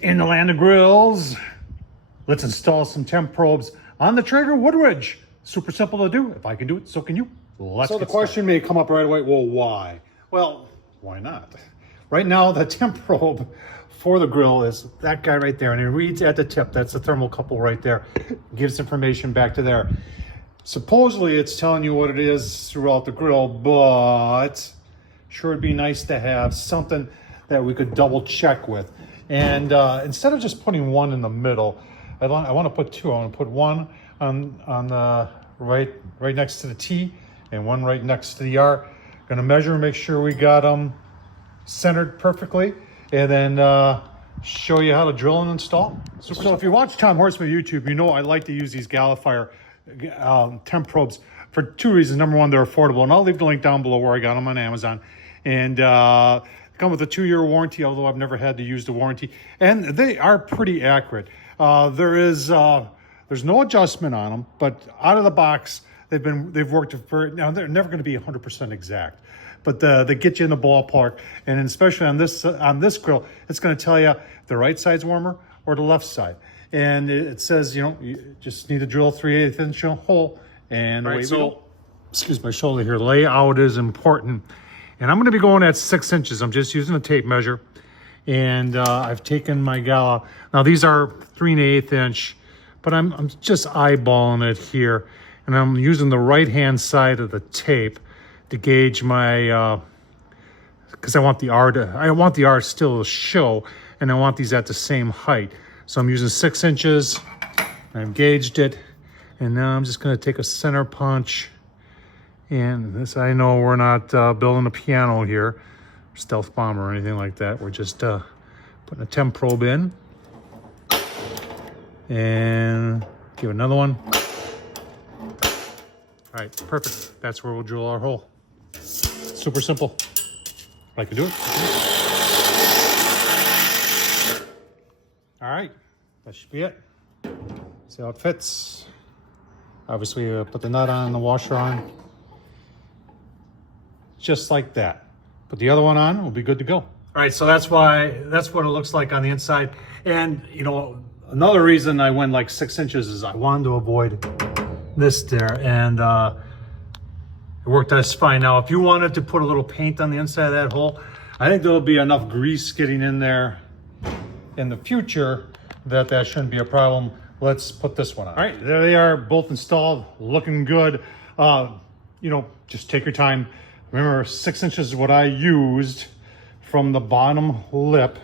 In the land of grills, let's install some temp probes on the Traeger WoodRidge. Super simple to do. If I can do it, so can you. So the question may come up right away, well, why? Well, why not? Right now, the temp probe for the grill is that guy right there, and it reads at the tip. That's the thermocouple right there. Gives information back to there. Supposedly, it's telling you what it is throughout the grill, but sure it'd be nice to have something that we could double check with. And instead of just putting one in the middle, I want to put two. I want to put one on the right next to the T and one right next to the R. Going to measure and make sure we got them centered perfectly, and then show you how to drill and install. So if you watch Tom Horsman YouTube, you know I like to use these Galifier temp probes for two reasons. Number one, they're affordable, and I'll leave the link down below where I got them on Amazon. And come with a 2-year warranty, although I've never had to use the warranty, and they are pretty accurate. There's no adjustment on them, but out of the box, they've worked for. Now they're never going to be 100% exact, but they get you in the ballpark. And especially on this grill, it's going to tell you if the right side's warmer or the left side. And it says, you just need to drill 3/8 inch hole. And away we go. Excuse my shoulder here. Layout is important. And I'm going to be going at 6 inches. I'm just using a tape measure. And I've taken my Gala. Now these are 3/8 inch, but I'm just eyeballing it here. And I'm using the right-hand side of the tape to gauge my, because I want the R still to show, and I want these at the same height. So I'm using 6 inches. I've gauged it. And now I'm just going to take a center punch. And this, I know we're not building a piano here, stealth bomber or anything like that. We're just putting a temp probe in. And give another one. All right, perfect. That's where we'll drill our hole. Super simple. I can do it. All right, that should be it. See how it fits. Obviously, put the nut on, the washer on. Just like that. Put the other one on, we'll be good to go. All right, so that's what it looks like on the inside. And another reason I went like 6 inches is I wanted to avoid this there, and it worked just fine. Now, if you wanted to put a little paint on the inside of that hole, I think there'll be enough grease getting in there in the future that shouldn't be a problem. Let's put this one on. All right, there they are, both installed, looking good. Just take your time. Remember, 6 inches is what I used from the bottom lip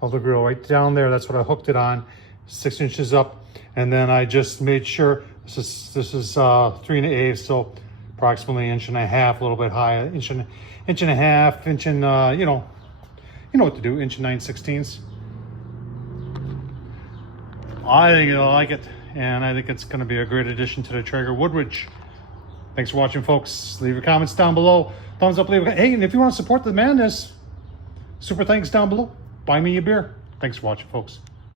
of the grill, right down there. That's what I hooked it on, 6 inches up. And then I just made sure this is 3/8, so approximately 1.5 inches, a little bit high, inch and a half, inch and you know what to do, 1 9/16 inches. I think you'll like it, and I think it's going to be a great addition to the Traeger WoodRidge. Thanks for watching, folks. Leave your comments down below. Thumbs up, leave a hey, and if you want to support the madness, super thanks down below. Buy me a beer. Thanks for watching, folks.